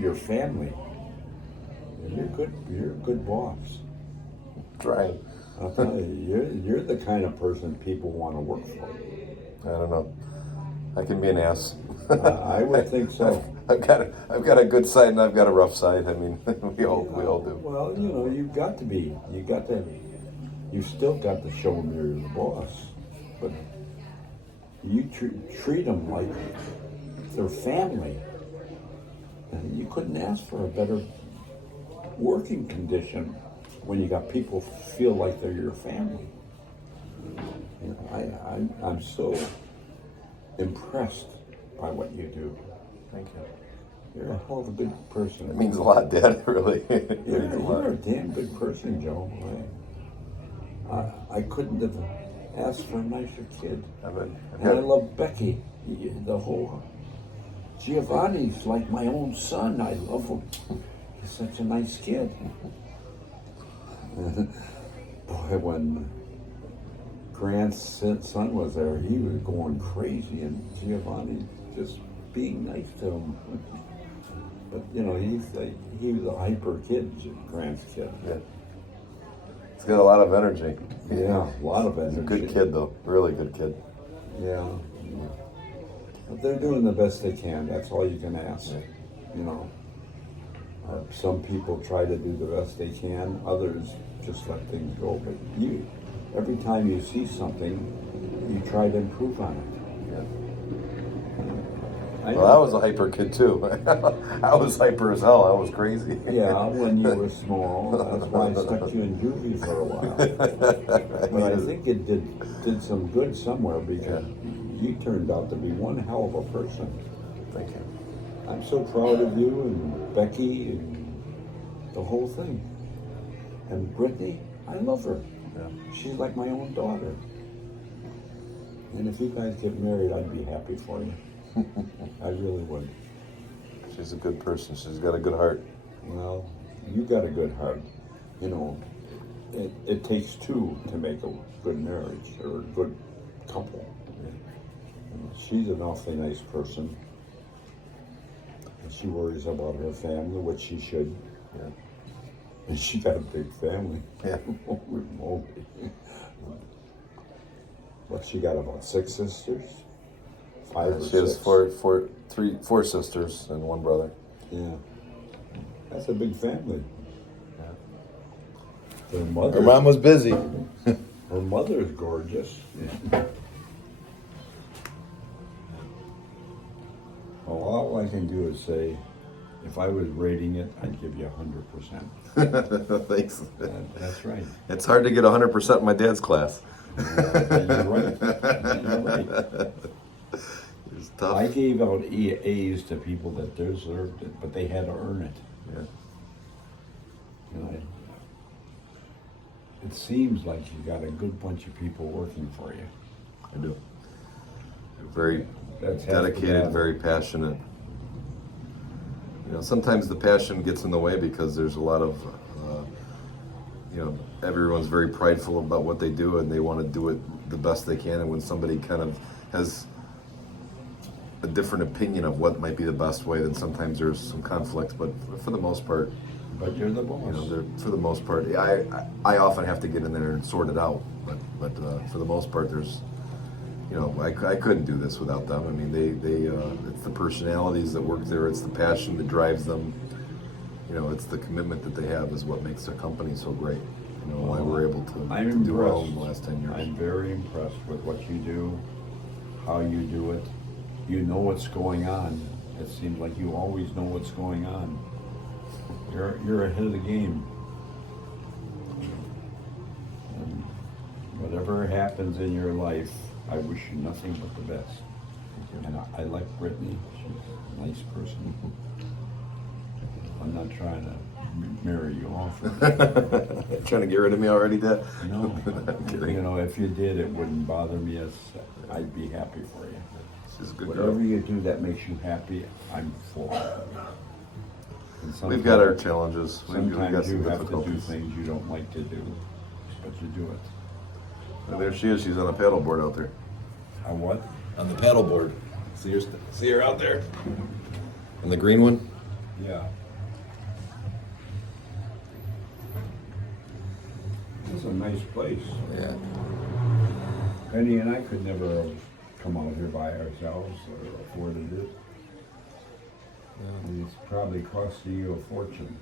your family, you're good. You're a good boss. Trying. I'll tell you, you're the kind of person people want to work for. I don't know. I can be an ass. I would think so. I've got a good side and I've got a rough side. I mean, we all do. Well, you've got to be. You still got to show them you're the boss, but you treat them like their family, and you couldn't ask for a better working condition when you got people feel like they're your family. I'm so impressed by what you do. Thank you. You're a hell of a good person. It means a lot, Dad, really. You're a damn good person, Joe. I couldn't have asked for a nicer kid. And I love Becky. The whole Giovanni's like my own son. I love him. He's such a nice kid. Boy, when Grant's son was there, he was going crazy, and Giovanni just being nice to him. But he was a hyper kid, Grant's kid. Yeah. He's got a lot of energy. Yeah, a lot of energy. He's a good kid, though. Really good kid. Yeah. But they're doing the best they can. That's all you can ask. Yeah. Some people try to do the best they can. Others just let things go. But every time you see something, you try to improve on it. Yeah. Well, I was a hyper kid too. I was hyper as hell. I was crazy. Yeah, when you were small. That's why I stuck you in Juvie for a while. But I think it did some good somewhere, because you turned out to be one hell of a person. Thank you. I'm so proud of you and Becky and the whole thing. And Brittany, I love her. Yeah. She's like my own daughter. And if you guys get married, I'd be happy for you. I really would. She's a good person. She's got a good heart. Well, you got a good heart. It takes two to make a good marriage or a good couple. She's an awfully nice person. And she worries about her family, which she should. Yeah. And she got a big family. Yeah. Holy moly. What, she got about 6 sisters? 5 or 6? She has four sisters and one brother. Yeah. That's a big family. Yeah. Her mom was busy. Her mother's gorgeous. Yeah. Well, all I can do is say, if I was rating it, I'd give you 100%. Thanks. That's right. It's hard to get 100% in my dad's class. You're right. You're right. It's tough. I gave out A's to people that deserved it, but they had to earn it. Yeah. It seems like you got a good bunch of people working for you. I do. Very That's dedicated, very passionate. Sometimes the passion gets in the way because there's a lot of, everyone's very prideful about what they do and they want to do it the best they can. And when somebody kind of has a different opinion of what might be the best way, then sometimes there's some conflict. But for the most part, But you're the boss. for the most part, I often have to get in there and sort it out. But for the most part, there's, I couldn't do this without them. I mean, they it's the personalities that work there. It's the passion that drives them. It's the commitment that they have is what makes their company so great. Why we're able to do well in the last 10 years. I'm very impressed with what you do, how you do it. You know what's going on. It seems like you always know what's going on. You're ahead of the game. And whatever happens in your life, I wish you nothing but the best. And I like Brittany. She's a nice person. I'm not trying to marry you off. Trying to get rid of me already, Dad? No. I'm kidding. If you did, it wouldn't bother me. I'd be happy for you. She's a good Whatever girl. you do that makes you happy, I'm for it. We've got our challenges. We've got Sometimes some you have to do difficulties. things you don't like to do, but you do it. And there she is. She's on a paddleboard out there. A what? On the paddleboard. See her out there? And the green one? Yeah. It's a nice place. Yeah. Penny and I could never have come out here by ourselves or afforded it. And it's probably costing you a fortune.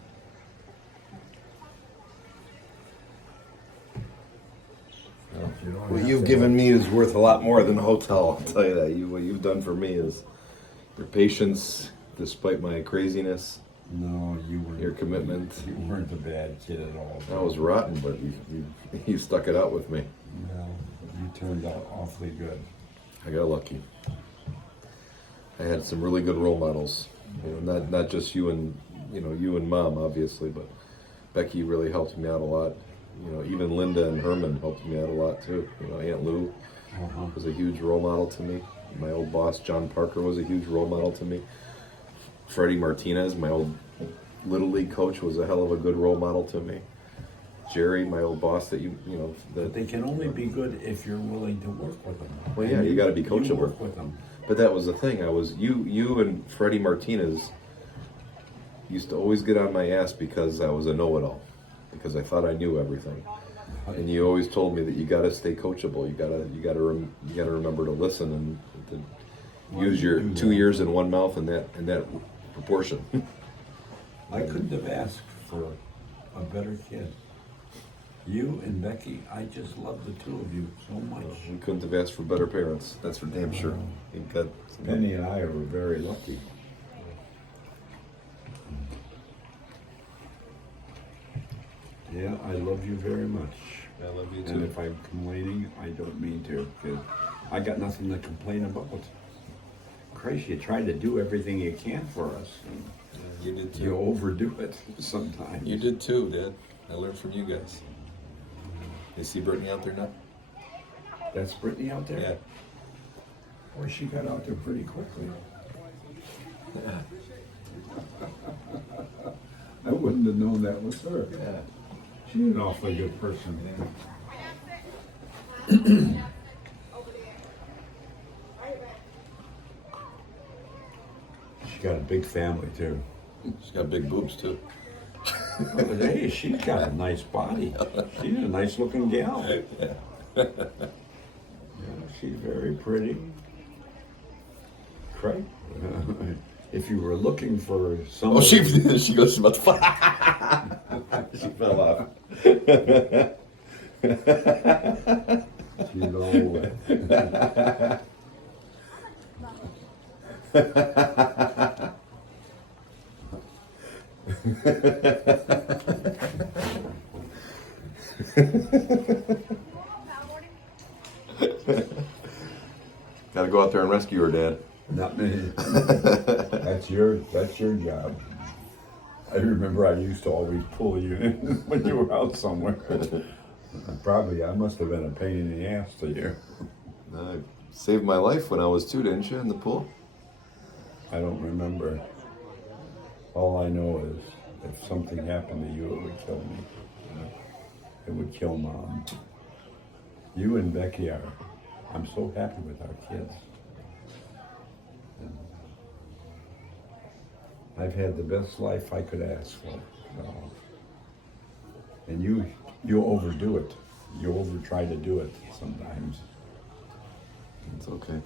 Well, if you don't What have you've to given have- me is worth a lot more than a hotel. I'll tell you that. What you've done for me is your patience, despite my craziness, No, you weren't. your commitment. You weren't a bad kid at all. I was rotten, but you stuck it out with me. No, you turned out awfully good. I got lucky. I had some really good role models. You know, not just you and Mom, obviously, but Becky really helped me out a lot. You know, even Linda and Herman helped me out a lot too. You know, Aunt Lou was a huge role model to me. My old boss, John Parker, was a huge role model to me. Freddie Martinez, my old Little League coach, was a hell of a good role model to me. Jerry, my old boss, that But they can only be good if you're willing to work with them. Well, yeah, And you gotta be You coachable. work with them. But that was the thing. You and Freddie Martinez used to always get on my ass because I was a know-it-all, because I thought I knew everything. And you always told me that you got to stay coachable. You got to remember to listen and to use your 2 ears in one mouth in that proportion. I couldn't have asked for a better kid. You and Becky, I just love the two of you so much. We couldn't have asked for better parents. That's for damn sure. You got Penny and I were very lucky. Yeah, I love you very much. I love you And if I'm complaining, I don't mean to, because I got nothing to complain about. Christ, you try to do everything you can for us. And You did you overdo it sometimes. You did too, Dad. I learned from you guys. You see Brittany out there now? That's Brittany out there? Yeah. Boy, she got out there pretty quickly. I wouldn't have known that was her. Yeah. She's an awfully good person. She got a big family too. She's got big boobs too. Oh, hey, she's got a nice body. She's a nice looking gal. Yeah, she's very pretty. Right? If you were looking for someone... Oh, she goes, she's about to fall. She fell off. She's all wet. Gotta go out there and rescue her, Dad. Not me. That's your job. I remember I used to always pull you in when you were out somewhere. Probably I must have been a pain in the ass to you. Saved my life when I was 2, didn't you, in the pool? I don't remember. All I know is if something happened to you, it would kill me. It would kill Mom. You and Becky are. I'm so happy with our kids. And I've had the best life I could ask for. So. And you overdo it. You over try to do it sometimes. It's okay.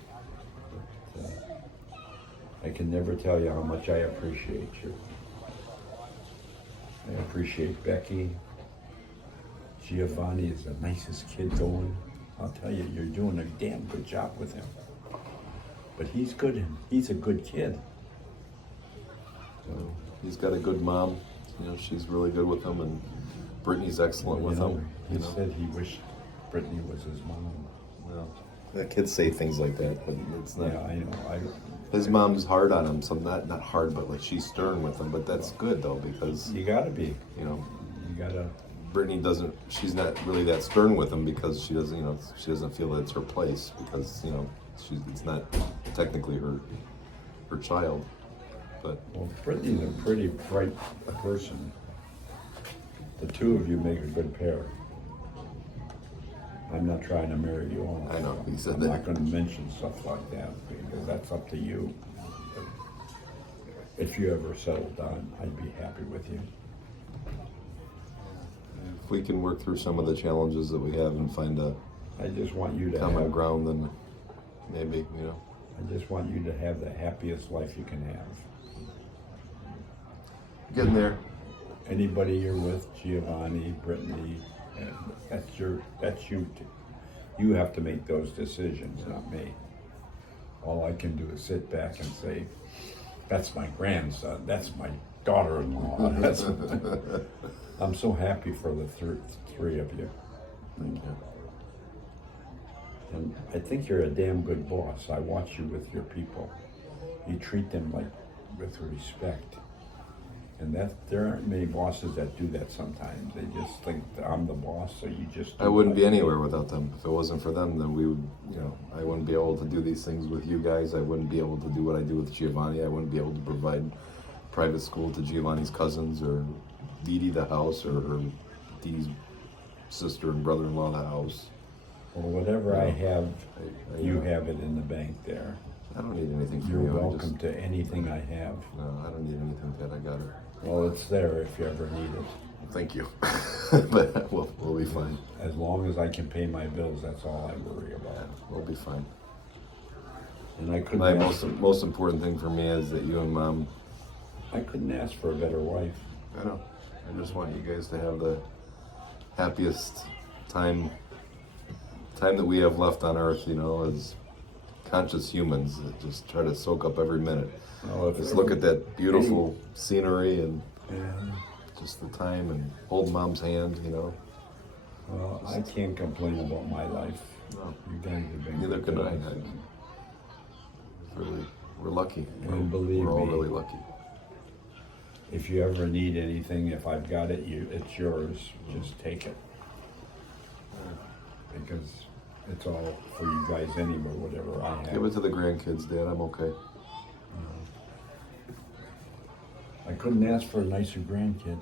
I can never tell you how much I appreciate you. I appreciate Becky. Giovanni is the nicest kid going. I'll tell you, you're doing a damn good job with him. But he's good. He's a good kid. So, He's got a good mom. You know, she's really good with him, and Brittany's excellent with him. He said he wished Brittany was his mom. Well, kids say things like that, but it's not. Yeah, I know. His mom's hard on him, so not hard, but like she's stern with him. But that's good though, because You gotta be. you gotta. Brittany doesn't. She's not really that stern with him because she doesn't. She doesn't feel that it's her place because it's not technically her child. But Well, Brittany's a pretty bright person. The two of you make a good pair. I'm not trying to marry you on. I know, he said I'm that. not going to mention stuff like that because that's up to you. if you ever settled down, I'd be happy with you. If we can work through some of the challenges that we have and find a I just want you to common have, ground, then maybe, I just want you to have the happiest life you can have. getting there. Anybody you're with, Giovanni, Brittany, that's you. You have to make those decisions, not me. All I can do is sit back and say, that's my grandson, that's my daughter-in-law. I'm so happy for the three of you. Thank you. And I think you're a damn good boss. I watch you with your people. You treat them with respect. And there aren't many bosses that do that sometimes. They just think that I'm the boss, so you just do I wouldn't be what I say. anywhere without them. If it wasn't for them, then we would, I wouldn't be able to do these things with you guys. I wouldn't be able to do what I do with Giovanni. I wouldn't be able to provide private school to Giovanni's cousins, or Dee Dee the house, or Dee's sister and brother-in-law the house. Well, whatever I have, you I have it in the bank there. I don't need anything from You're you. welcome to anything I have. No, I don't need anything, Dad. I got it. Well, it's there if you ever need it. Thank you. But we'll be fine. As long as I can pay my bills, that's all I worry about. We'll be fine. And I couldn't My ask, most important thing for me is that you and Mom, I couldn't ask for a better wife. I know, I just want you guys to have the happiest time that we have left on Earth, as conscious humans that just try to soak up every minute. Well, Just look at that beautiful scenery and Yeah. just the time and hold Mom's hand, Well, I can't complain about my life. No. You guys have been Neither good can to I. us. Really, we're lucky. And believe we're all me, really lucky. If you ever need anything, if I've got it, it's yours. Just take it. Because it's all for you guys anyway, whatever I have. Give it to the grandkids, Dad. I'm okay. I couldn't ask for a nicer grandkid.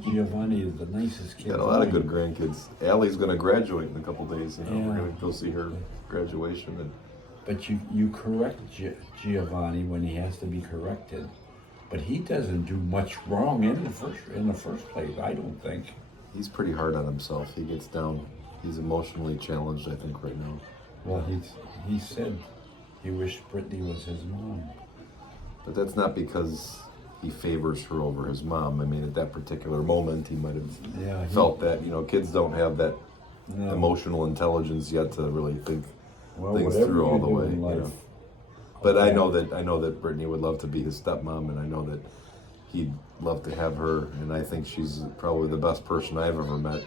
Giovanni is the nicest kid. Got a lot of good grandkids. Allie's gonna graduate in a couple days. We're Yeah. gonna go see her graduation, and But you correct Giovanni when he has to be corrected. But he doesn't do much wrong in the first place, I don't think. he's pretty hard on himself. He gets down. He's emotionally challenged, I think, right now. Well, he said he wished Brittany was his mom. But that's not because he favors her over his mom. I mean, at that particular moment, he might have felt that. Kids don't have that emotional intelligence yet to really think things whatever through all you the do way. in life, But I know that Brittany would love to be his stepmom, and I know that he'd love to have her. And I think she's probably the best person I've ever met,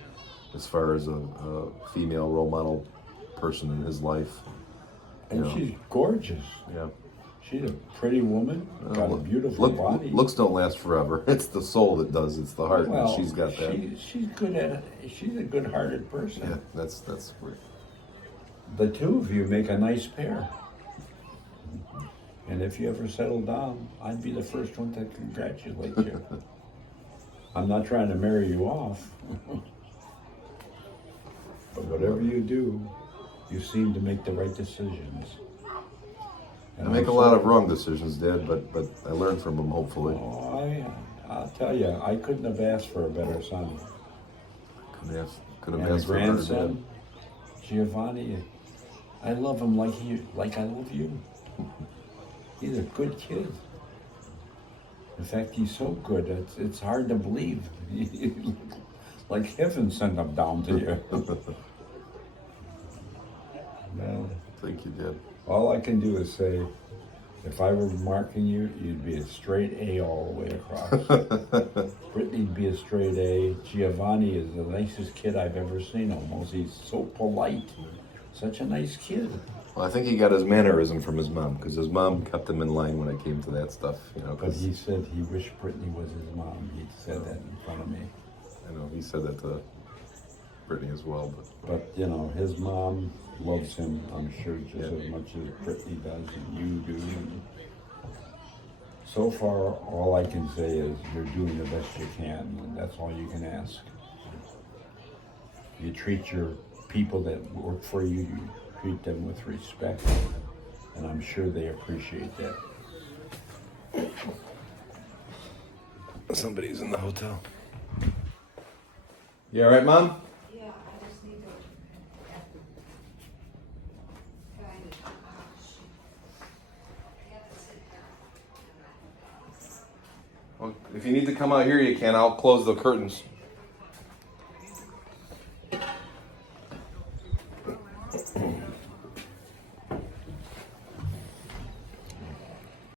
as far as a female role model person in his life. and she's gorgeous. Yeah. She's a pretty woman, got a beautiful body. Looks don't last forever. It's the soul that does. It's the heart, and she's got that. She's good at it. She's a good-hearted person. Yeah, that's weird. The two of you make a nice pair. And if you ever settle down, I'd be the first one to congratulate you. I'm not trying to marry you off. But whatever you do, you seem to make the right decisions. I make a lot of wrong decisions, Dad, but I learn from them, hopefully. I'll tell you, I couldn't have asked for a better son. Could have And a asked for a better grandson, Giovanni, I love him like I love you. He's a good kid. In fact, he's so good, it's hard to believe. Like heaven sent him down to you. Well, Thank you, Dad. all I can do is say, if I were marking you, you'd be a straight A all the way across. Brittany'd be a straight A. Giovanni is the nicest kid I've ever seen almost. He's so polite. Such a nice kid. Well, I think he got his mannerism from his mom, because his mom kept him in line when it came to that stuff. But 'cause he said he wished Brittany was his mom. He said that in front of me. I know he said that to Brittany as well. But, his mom loves him, I'm sure, just as much as Brittany does and you do. So far, all I can say is you're doing the best you can, and that's all you can ask. You treat your people that work for you, you treat them with respect, and I'm sure they appreciate that. Somebody's in the hotel. You all right, Mom? Yeah, I just need to find it. Well, if you need to come out here, you can. I'll close the curtains.